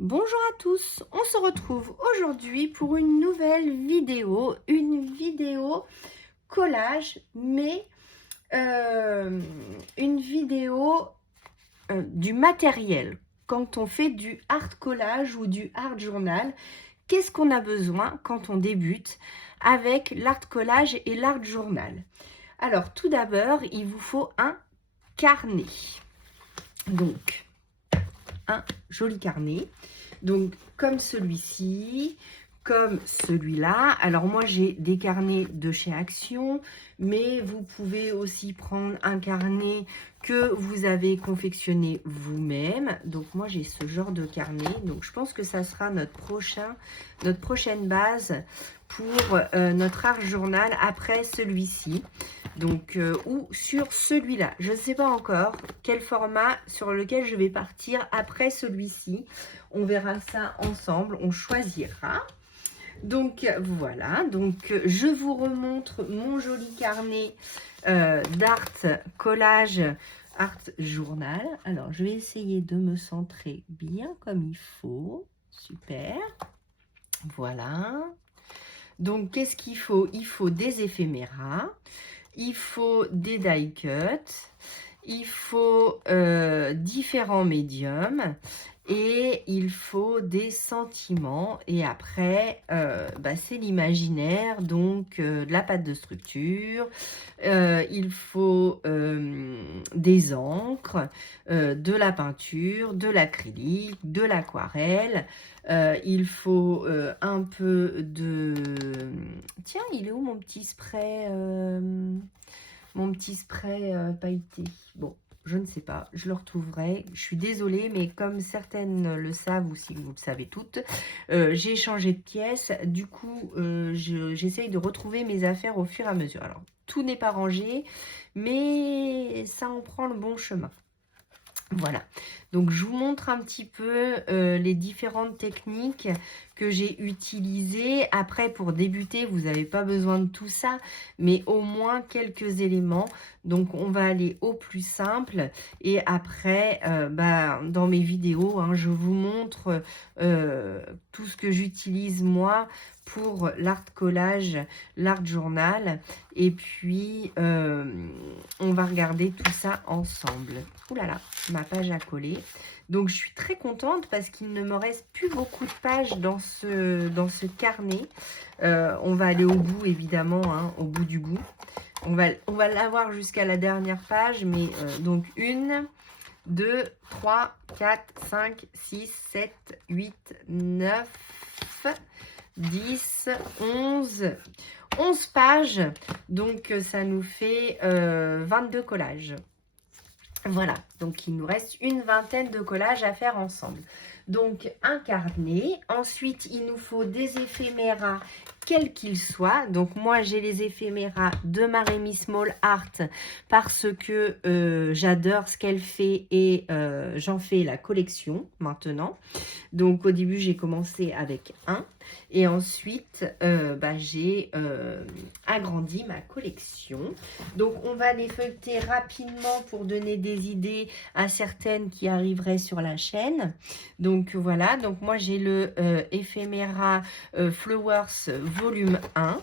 Bonjour à tous, on se retrouve aujourd'hui pour une nouvelle vidéo, collage, mais une vidéo du matériel. Quand on fait du art collage ou du art journal, qu'est-ce qu'on a besoin quand on débute avec l'art collage et l'art journal? Alors tout d'abord, il vous faut un carnet. Donc, un joli carnet. Donc, comme celui-ci, comme celui-là. Alors, moi, j'ai des carnets de chez Action, mais vous pouvez aussi prendre un carnet que vous avez confectionné vous-même. Donc, moi, j'ai ce genre de carnet. Donc, je pense que ça sera notre prochaine base pour notre art journal après celui-ci. Donc, ou sur celui-là. Je ne sais pas encore quel format sur lequel je vais partir après celui-ci. On verra ça ensemble, on choisira. Donc, voilà. Donc, je vous remontre mon joli carnet d'art collage, art journal. Alors, je vais essayer de me centrer bien comme il faut. Super. Voilà. Donc, qu'est-ce qu'il faut? Il faut des éphéméras. Il faut des die cuts, il faut différents médiums et il faut des sentiments. Et après, c'est l'imaginaire, donc de la pâte de structure. Il faut des encres, de la peinture, de l'acrylique, de l'aquarelle. Il faut un peu de... Tiens, il est où mon petit spray pailleté? Bon, je ne sais pas, je le retrouverai. Je suis désolée, mais comme certaines le savent, ou si vous le savez toutes, j'ai changé de pièce. Du coup, j'essaye de retrouver mes affaires au fur et à mesure. Alors, tout n'est pas rangé, mais ça en prend le bon chemin. Voilà, donc je vous montre un petit peu les différentes techniques que j'ai utilisées. Après, pour débuter, vous n'avez pas besoin de tout ça, mais au moins quelques éléments. Donc, on va aller au plus simple. Et après, dans mes vidéos, je vous montre tout ce que j'utilise moi pour l'art collage, l'art journal. Et puis, on va regarder tout ça ensemble. Ouh là là, ma page à coller. Donc, je suis très contente parce qu'il ne me reste plus beaucoup de pages dans ce carnet. On va aller au bout, évidemment, au bout du bout. On va l'avoir jusqu'à la dernière page, mais donc 1, 2, 3, 4, 5, 6, 7, 8, 9, 10, 11... 11 pages, donc ça nous fait 22 collages. Voilà, donc il nous reste une vingtaine de collages à faire ensemble. Donc un carnet, ensuite il nous faut des éphéméras, quels qu'ils soient. Donc moi j'ai les éphéméras de Marémy Small Art parce que j'adore ce qu'elle fait et j'en fais la collection maintenant. Donc au début j'ai commencé avec un et ensuite j'ai agrandi ma collection. Donc on va les feuilleter rapidement pour donner des idées à certaines qui arriveraient sur la chaîne. Donc voilà, donc moi j'ai le éphéméra Flowers volume 1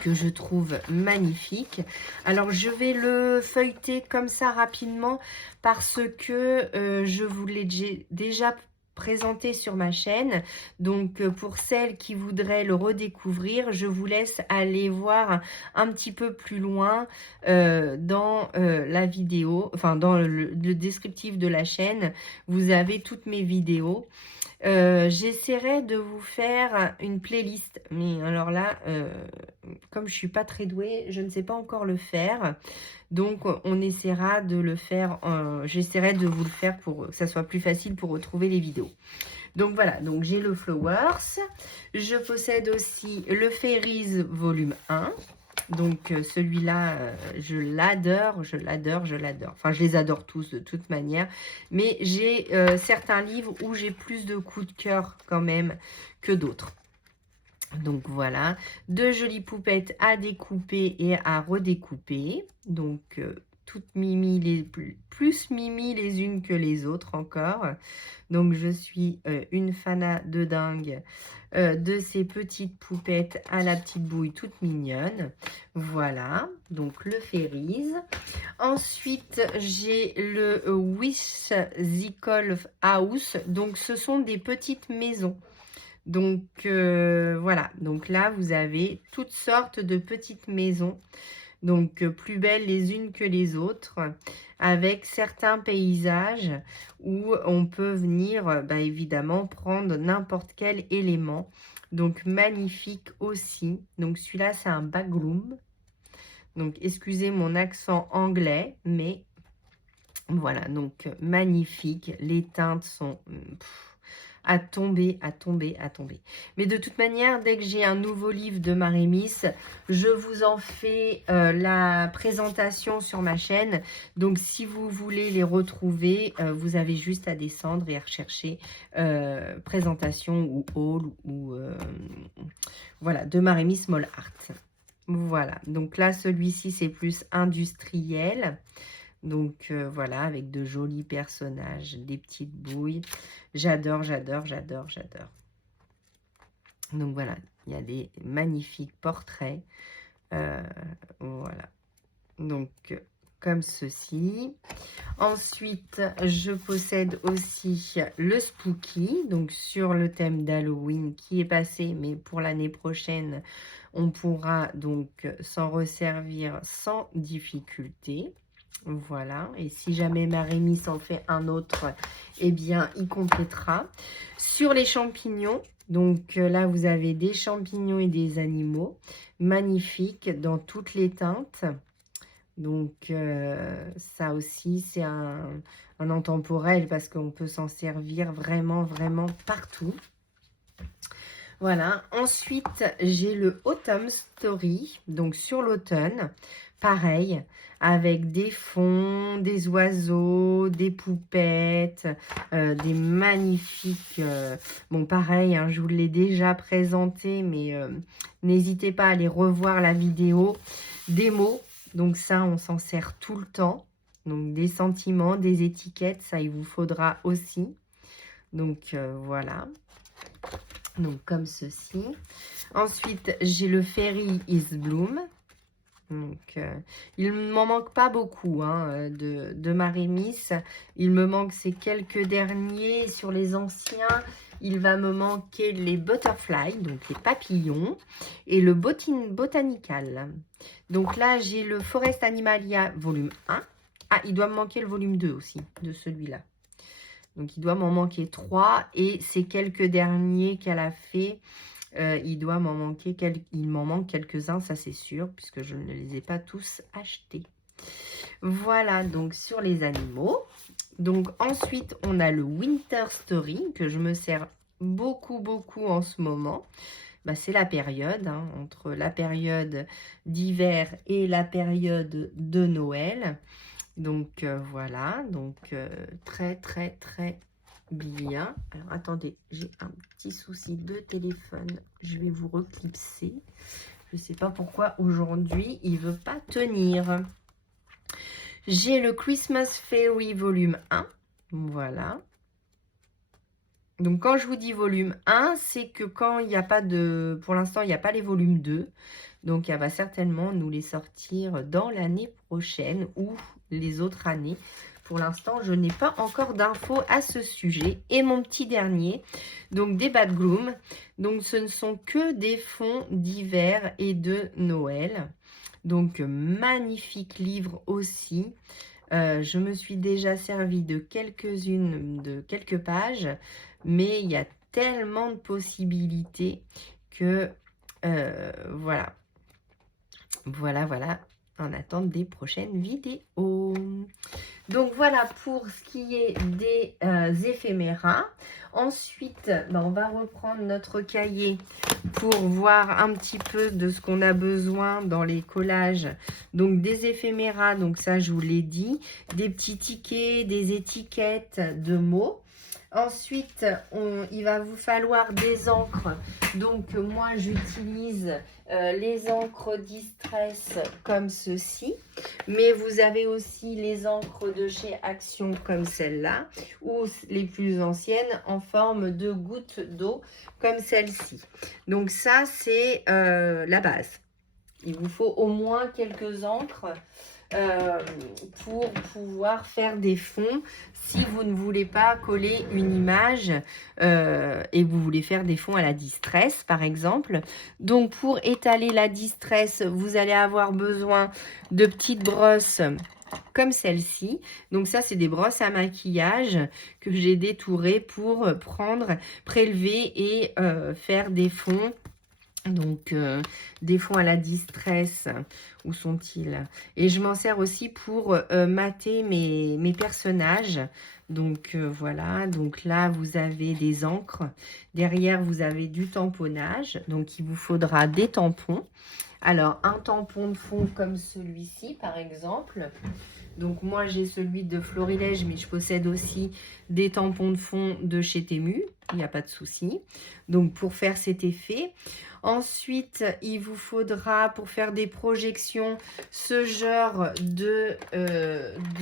que je trouve magnifique. Alors je vais le feuilleter comme ça rapidement parce que je vous l'ai déjà présenté sur ma chaîne. Donc pour celles qui voudraient le redécouvrir, je vous laisse aller voir un petit peu plus loin dans la vidéo, enfin dans le descriptif de la chaîne. Vous avez toutes mes vidéos. J'essaierai de vous faire une playlist, mais alors là, comme je suis pas très douée, je ne sais pas encore le faire. Donc, on essaiera de le faire, j'essaierai de vous le faire pour que ça soit plus facile pour retrouver les vidéos. Donc voilà, donc j'ai le Flowers. Je possède aussi le Fairies volume 1. Donc celui-là, je l'adore, je l'adore, je l'adore. Enfin, je les adore tous de toute manière. Mais j'ai certains livres où j'ai plus de coups de cœur quand même que d'autres. Donc voilà, de jolies poupettes à découper et à redécouper. Donc toutes mimi, plus mimi les unes que les autres encore. Donc, je suis une fana de dingue de ces petites poupettes à la petite bouille toute mignonne. Voilà, donc le Fairies. Ensuite, j'ai le Whimsical House. Donc, ce sont des petites maisons. Donc, voilà. Donc là, vous avez toutes sortes de petites maisons. Donc, plus belles les unes que les autres, avec certains paysages où on peut venir, évidemment, prendre n'importe quel élément. Donc, magnifique aussi. Donc, celui-là, c'est un backroom. Donc, excusez mon accent anglais, mais voilà. Donc, magnifique. Les teintes sont... à tomber, à tomber, à tomber. Mais de toute manière, dès que j'ai un nouveau livre de Marémis, je vous en fais la présentation sur ma chaîne. Donc, si vous voulez les retrouver, vous avez juste à descendre et à rechercher présentation ou haul ou voilà, de Marémis Small Art. Voilà, donc là, celui-ci, c'est plus industriel. Donc, voilà, avec de jolis personnages, des petites bouilles. J'adore, j'adore, j'adore, j'adore. Donc, voilà, il y a des magnifiques portraits. Voilà. Donc, comme ceci. Ensuite, je possède aussi le Spooky, donc sur le thème d'Halloween qui est passé, mais pour l'année prochaine, on pourra donc s'en resservir sans difficulté. Voilà, et si jamais Marémis en fait un autre, eh bien, il complétera. Sur les champignons, donc là, vous avez des champignons et des animaux magnifiques dans toutes les teintes. Donc, ça aussi, c'est un intemporel parce qu'on peut s'en servir vraiment, vraiment partout. Voilà, ensuite, j'ai le Autumn Story, donc sur l'automne, pareil, avec des fonds, des oiseaux, des poupettes, des magnifiques... bon, pareil, hein, je vous l'ai déjà présenté, mais n'hésitez pas à aller revoir la vidéo. Des mots, donc ça, on s'en sert tout le temps. Donc, des sentiments, des étiquettes, ça, il vous faudra aussi. Donc, voilà. Donc, comme ceci. Ensuite, j'ai le Fairy is Bloom. Donc, il ne m'en manque pas beaucoup hein, de Marémis. Il me manque ces quelques derniers. Sur les anciens, il va me manquer les Butterfly, donc les papillons, et le Botanical. Donc là, j'ai le Forest Animalia volume 1. Ah, il doit me manquer le volume 2 aussi, de celui-là. Donc, il doit m'en manquer 3. Et ces quelques derniers qu'elle a fait, il m'en manque quelques-uns, ça c'est sûr, puisque je ne les ai pas tous achetés. Voilà, donc sur les animaux. Donc, ensuite, on a le Winter Story, que je me sers beaucoup, beaucoup en ce moment. C'est la période, hein, entre la période d'hiver et la période de Noël. Donc, voilà, donc très, très, très bien. Alors, attendez, j'ai un petit souci de téléphone. Je vais vous reclipser. Je ne sais pas pourquoi aujourd'hui, il ne veut pas tenir. J'ai le Christmas Fairy volume 1. Voilà. Donc, quand je vous dis volume 1, c'est que quand il n'y a pas de... Pour l'instant, il n'y a pas les volumes 2. Donc, elle va certainement nous les sortir dans l'année prochaine ou les autres années. Pour l'instant, je n'ai pas encore d'infos à ce sujet. Et mon petit dernier, donc des Bad Gloom. Donc, ce ne sont que des fonds d'hiver et de Noël. Donc, magnifique livre aussi. Je me suis déjà servi de quelques pages. Mais il y a tellement de possibilités que voilà. Voilà, en attente des prochaines vidéos. Donc, voilà pour ce qui est des éphéméras. Ensuite, on va reprendre notre cahier pour voir un petit peu de ce qu'on a besoin dans les collages. Donc, des éphéméras, donc ça, je vous l'ai dit. Des petits tickets, des étiquettes de mots. Ensuite, il va vous falloir des encres. Donc, moi, j'utilise les encres Distress comme ceci. Mais vous avez aussi les encres de chez Action comme celle-là. Ou les plus anciennes en forme de gouttes d'eau comme celle-ci. Donc, ça, c'est la base. Il vous faut au moins quelques encres pour pouvoir faire des fonds si vous ne voulez pas coller une image et vous voulez faire des fonds à la Distress par exemple. Donc pour étaler la Distress, vous allez avoir besoin de petites brosses comme celle-ci. Donc ça, c'est des brosses à maquillage que j'ai détourées pour prendre, prélever et faire des fonds. Donc, des fonds à la Distress, où sont-ils? Et je m'en sers aussi pour mater mes personnages. Donc, voilà. Donc là, vous avez des encres. Derrière, vous avez du tamponnage. Donc, il vous faudra des tampons. Alors, un tampon de fond comme celui-ci, par exemple. Donc, moi, j'ai celui de Florilège, mais je possède aussi des tampons de fond de chez Temu. Il n'y a pas de souci. Donc, pour faire cet effet. Ensuite, il vous faudra, pour faire des projections, ce genre de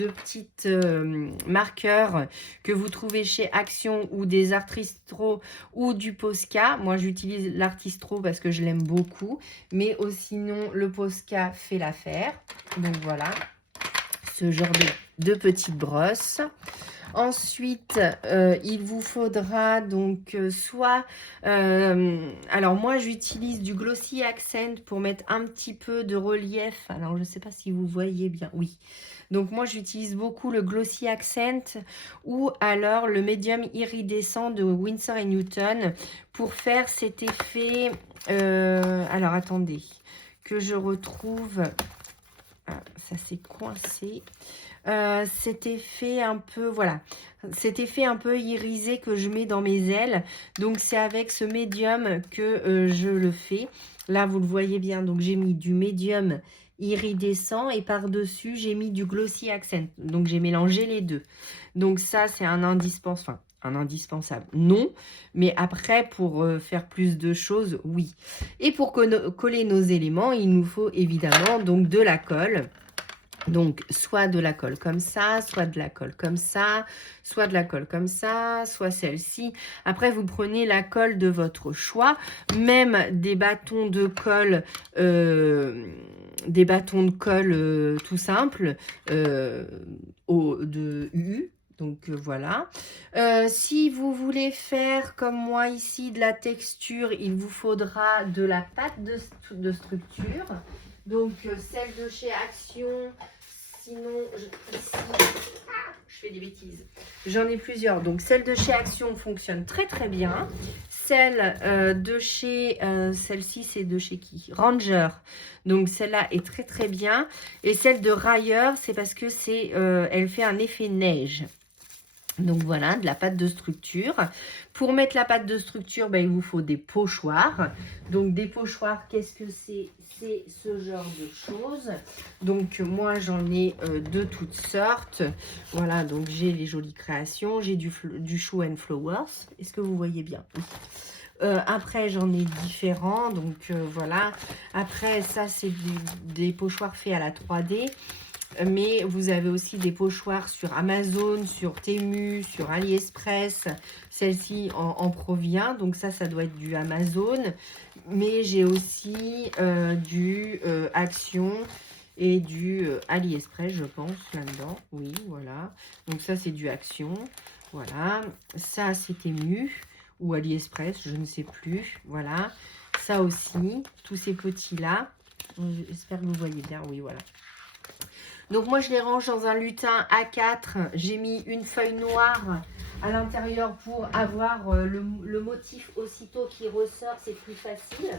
petites marqueurs que vous trouvez chez Action ou des Artistro ou du Posca. Moi, j'utilise l'Artistro parce que je l'aime beaucoup. Mais sinon, le Posca fait l'affaire. Donc, voilà. Ce genre de petites brosses. Ensuite, il vous faudra donc alors moi j'utilise du Glossy Accent pour mettre un petit peu de relief. Alors je ne sais pas si vous voyez bien, oui. Donc moi j'utilise beaucoup le Glossy Accent ou alors le Medium Iridescent de Winsor & Newton pour faire cet effet. Alors attendez, que je retrouve. Ah, ça s'est coincé. Cet effet un peu, voilà, cet effet un peu irisé que je mets dans mes ailes. Donc, c'est avec ce médium que je le fais. Là, vous le voyez bien. Donc, j'ai mis du médium iridescent et par-dessus, j'ai mis du Glossy Accent. Donc, j'ai mélangé les deux. Donc, ça, c'est un indispensable. Enfin, un indispensable, non. Mais après, pour faire plus de choses, oui. Et pour coller nos éléments, il nous faut évidemment donc de la colle. Donc, soit de la colle comme ça, soit de la colle comme ça, soit de la colle comme ça, soit celle-ci. Après, vous prenez la colle de votre choix, même des bâtons de colle, tout simples, de U. Donc, voilà. Si vous voulez faire, comme moi ici, de la texture, il vous faudra de la pâte de structure. Donc, celle de chez Action, sinon, je fais des bêtises. J'en ai plusieurs. Donc, celle de chez Action fonctionne très, très bien. Celle de chez, celle-ci, c'est de chez qui? Ranger. Donc, celle-là est très, très bien. Et celle de Rayer, c'est parce que elle fait un effet neige. Donc voilà, de la pâte de structure. Pour mettre la pâte de structure, ben, il vous faut des pochoirs. Donc des pochoirs, qu'est-ce que c'est? C'est ce genre de choses. Donc moi, j'en ai de toutes sortes. Voilà, donc j'ai les jolies créations. J'ai du Show and Flowers. Est-ce que vous voyez bien? Oui. Après, j'en ai différents. Donc voilà. Après, ça, c'est des pochoirs faits à la 3D. Mais vous avez aussi des pochoirs sur Amazon, sur Temu, sur AliExpress. Celle-ci en provient. Donc ça doit être du Amazon. Mais j'ai aussi du Action et du AliExpress, je pense, là-dedans. Oui, voilà. Donc ça, c'est du Action. Voilà. Ça, c'est Temu ou AliExpress, je ne sais plus. Voilà. Ça aussi, tous ces petits-là. J'espère que vous voyez bien. Oui, voilà. Donc moi, je les range dans un lutin A4. J'ai mis une feuille noire à l'intérieur pour avoir le motif aussitôt qui ressort. C'est plus facile.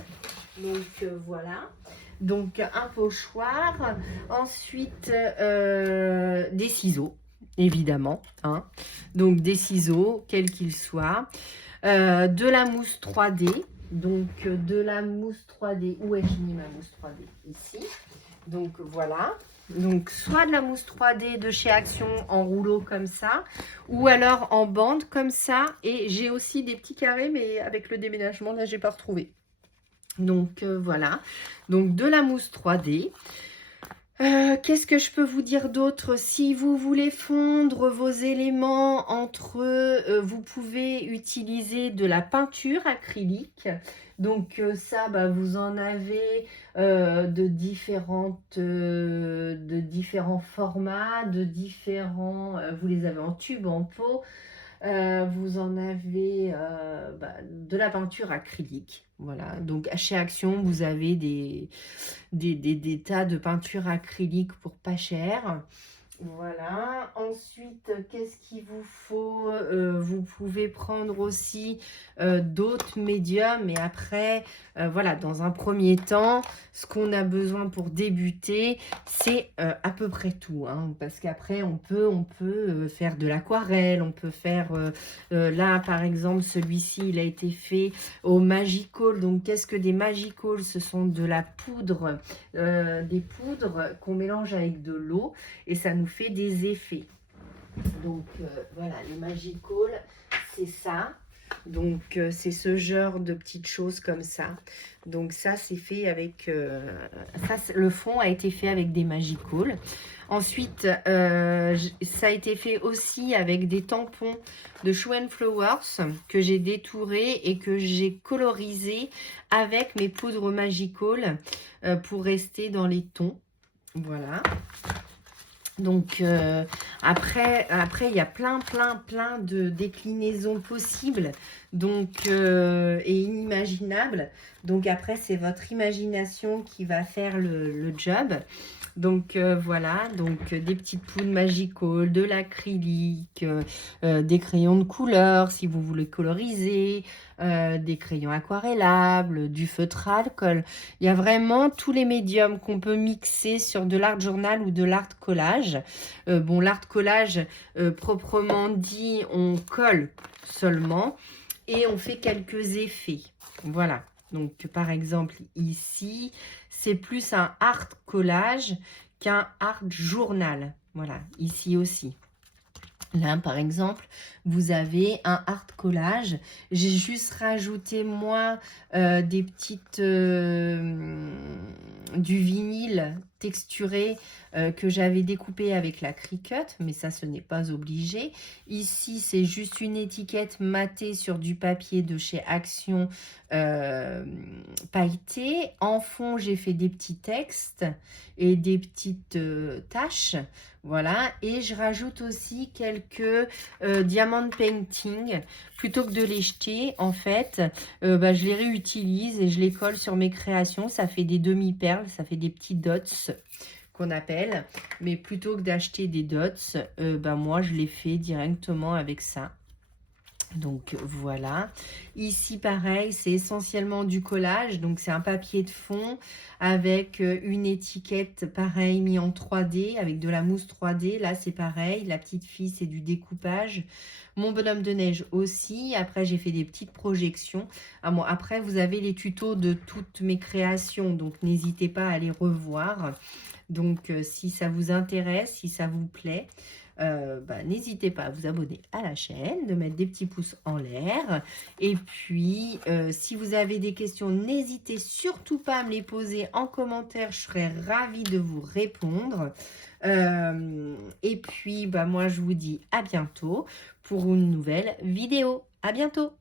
Donc voilà. Donc un pochoir. Ensuite, des ciseaux, évidemment. Hein. Donc des ciseaux, quels qu'ils soient. De la mousse 3D. Donc de la mousse 3D. Où ai-je mis ma mousse 3D? Ici. Donc voilà. Donc, soit de la mousse 3D de chez Action en rouleau comme ça, ou alors en bande comme ça. Et j'ai aussi des petits carrés, mais avec le déménagement, là, j'ai pas retrouvé. Donc, voilà. Donc, de la mousse 3D. Qu'est-ce que je peux vous dire d'autre? Si vous voulez fondre vos éléments entre eux, vous pouvez utiliser de la peinture acrylique. Donc ça, bah, vous en avez de différents formats, vous les avez en tube, en pot. Vous en avez de la peinture acrylique. Voilà, donc chez Action, vous avez des tas de peinture acrylique pour pas cher. Voilà. Ensuite, qu'est-ce qu'il vous faut? Vous pouvez prendre aussi d'autres médiums. Et après, voilà, dans un premier temps, ce qu'on a besoin pour débuter, c'est à peu près tout. Hein, parce qu'après, on peut faire de l'aquarelle. On peut faire, là, par exemple, celui-ci, il a été fait au Magical. Donc, qu'est-ce que des Magical? Ce sont de la poudre, des poudres qu'on mélange avec de l'eau. Et ça nous fait des effets. Donc voilà, les Magical, c'est ça. Donc c'est ce genre de petites choses comme ça. Donc ça, c'est fait avec... le fond a été fait avec des Magical. Ensuite, ça a été fait aussi avec des tampons de Show & Flowers que j'ai détourés et que j'ai colorisé avec mes poudres Magical pour rester dans les tons. Voilà. Donc après il y a plein de déclinaisons possibles, donc et inimaginables. Donc après, c'est votre imagination qui va faire le job. Donc voilà, donc des petites poudres Magical, de l'acrylique, des crayons de couleur si vous voulez coloriser, des crayons aquarellables, du feutre à alcool. Il y a vraiment tous les médiums qu'on peut mixer sur de l'art journal ou de l'art collage. Bon, l'art collage, proprement dit, on colle seulement et on fait quelques effets. Voilà. Donc, par exemple, ici, c'est plus un art collage qu'un art journal. Voilà, ici aussi. Là, par exemple, vous avez un art collage. J'ai juste rajouté, moi, des petites... du vinyle texturé que j'avais découpé avec la Cricut, mais ça, ce n'est pas obligé. Ici, c'est juste une étiquette matée sur du papier de chez Action pailleté. En fond, j'ai fait des petits textes et des petites taches. Voilà, et je rajoute aussi quelques diamond painting. Plutôt que de les jeter, en fait, je les réutilise et je les colle sur mes créations. Ça fait des demi-perles, ça fait des petits dots qu'on appelle. Mais plutôt que d'acheter des dots, moi, je les fais directement avec ça. Donc voilà, ici pareil, c'est essentiellement du collage, donc c'est un papier de fond avec une étiquette pareil mis en 3D avec de la mousse 3D. Là c'est pareil, la petite fille c'est du découpage, mon bonhomme de neige aussi. Après j'ai fait des petites projections. Après vous avez les tutos de toutes mes créations, donc n'hésitez pas à les revoir. Donc si ça vous intéresse, si ça vous plaît, n'hésitez pas à vous abonner à la chaîne, de mettre des petits pouces en l'air. Et puis, si vous avez des questions, n'hésitez surtout pas à me les poser en commentaire. Je serai ravie de vous répondre. Et puis, moi, je vous dis à bientôt pour une nouvelle vidéo. À bientôt!